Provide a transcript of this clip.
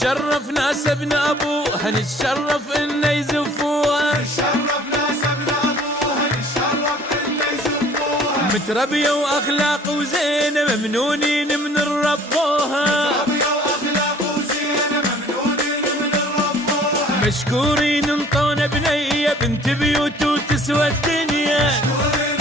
نتشرف ناس ابن ابوها، نتشرف ان يزفوها، نتشرف ناس ابن ابوها، نتشرف ان يزفوها. متربية واخلاق وزينة ممنونين من ربوها، متربية واخلاق وزينة ممنونين من ربوها. مشكورين انطونا بنية بنت بيوت وتسوى الدنيا، مشكورين